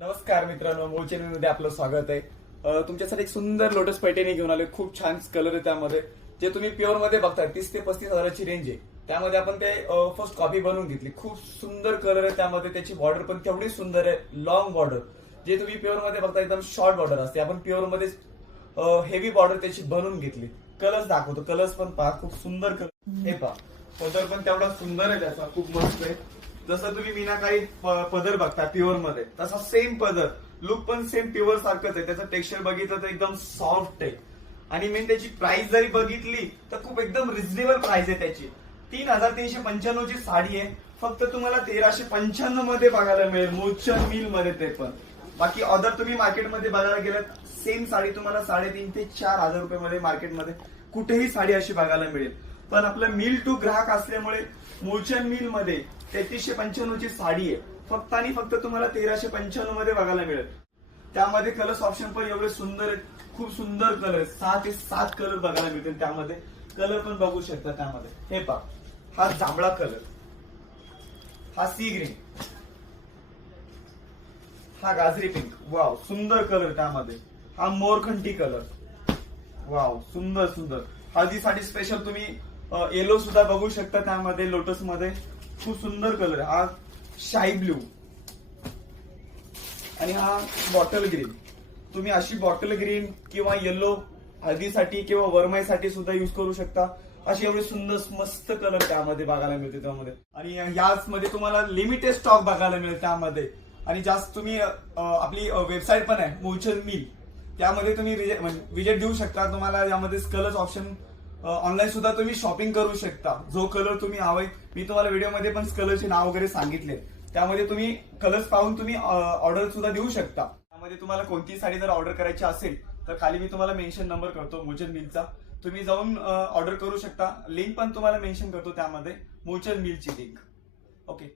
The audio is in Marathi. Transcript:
नमस्कार मित्रांनो, मूळ चॅनलमध्ये आपलं स्वागत आहे. तुमच्यासाठी एक सुंदर लोटस पैठणी घेऊन आलोय. खूप छान कलर आहे त्यामध्ये. जे तुम्ही प्युअर मध्ये बघताय 30 ते 35 हजाराची रेंज आहे. त्यामध्ये आपण ते फर्स्ट कॉपी बनवून घेतली. खूप सुंदर कलर आहे त्यामध्ये. त्याची बॉर्डर पण तेवढी सुंदर आहे, लॉंग बॉर्डर. जे तुम्ही प्युअर मध्ये बघताय एकदम शॉर्ट बॉर्डर असते. आपण प्युअर मध्ये हेवी बॉर्डर त्याची बनवून घेतली. कलर्स दाखवतो. कलर्स पण पहा, खूप सुंदर कलर. हे पहा, पदर पण तेवढा सुंदर आहे त्याचा, खूप मस्त आहे. जसं तुम्ही मीनाकारी पदर बघता प्युअर मध्ये, तसा सेम पदर. लुक पण सेम प्युअर सारखंच आहे. त्याचं टेक्स्चर बघितलं तर एकदम सॉफ्ट आहे. आणि मेन त्याची प्राइस जरी बघितली तर खूप एकदम रिझनेबल प्राइस आहे त्याची. 3,395 ची साडी आहे. फक्त तुम्हाला 1,395 मध्ये बघायला मिळेल, मूळचंद मिल मध्ये. ते पण बाकी अदर तुम्ही मार्केटमध्ये बघायला गेलात, सेम साडी तुम्हाला 3,500 ते 4,000 रुपये मार्केटमध्ये कुठेही साडी अशी बघायला मिळेल. पण आपलं मिल टू ग्राहक असल्यामुळे मूळचंद मिल मध्ये 3,395 ची साडी आहे. फक्त आणि फक्त तुम्हाला 1,395 मध्ये बघायला मिळेल. त्यामध्ये कलर्स ऑप्शन पण एवढे सुंदर आहेत. खूप सुंदर कलर, 6 ते 7 कलर बघायला मिळतील त्यामध्ये. कलर पण बघू शकता त्यामध्ये. हे पहा, हा जांभळा कलर, हा सी ग्रीन, हा गाजरी पिंक. वाव, सुंदर कलर त्यामध्ये. हा मोरखंडी कलर. वाव, सुंदर सुंदर. हळदीसाठी स्पेशल तुम्ही येलो सुद्धा बघू शकता त्यामध्ये, लोटस मध्ये. खूप सुंदर कलर. हा शाई ब्ल्यू आणि हा बॉटल ग्रीन. तुम्ही अशी बॉटल ग्रीन किंवा येलो हळदीसाठी किंवा वरमाईसाठी सुद्धा युज करू शकता. अशी एवढी सुंदर मस्त कलर त्यामध्ये बघायला मिळते त्यामध्ये. आणि याच मध्ये तुम्हाला लिमिटेड स्टॉक बघायला मिळेल त्यामध्ये. आणि जास्त तुम्ही आपली वेबसाईट पण आहे मूळचंद मिल, त्यामध्ये तुम्ही विजिट देऊ शकता. तुम्हाला यामध्ये कलर्स ऑप्शन ऑनलाईन सुद्धा तुम्ही शॉपिंग करू शकता. जो कलर तुम्ही हवाय, मी तुम्हाला व्हिडिओमध्ये पण कलरचे नाव वगैरे सांगितले. त्यामध्ये तुम्ही कलर्स पाहून तुम्ही ऑर्डर सुद्धा देऊ शकता. त्यामध्ये तुम्हाला कोणतीही साडी जर ऑर्डर करायची असेल तर खाली मी तुम्हाला मेन्शन नंबर करतो मूळचंद मिलचा. तुम्ही जाऊन ऑर्डर करू शकता. लिंक पण तुम्हाला मेन्शन करतो त्यामध्ये, मूळचंद मिलची लिंक. ओके.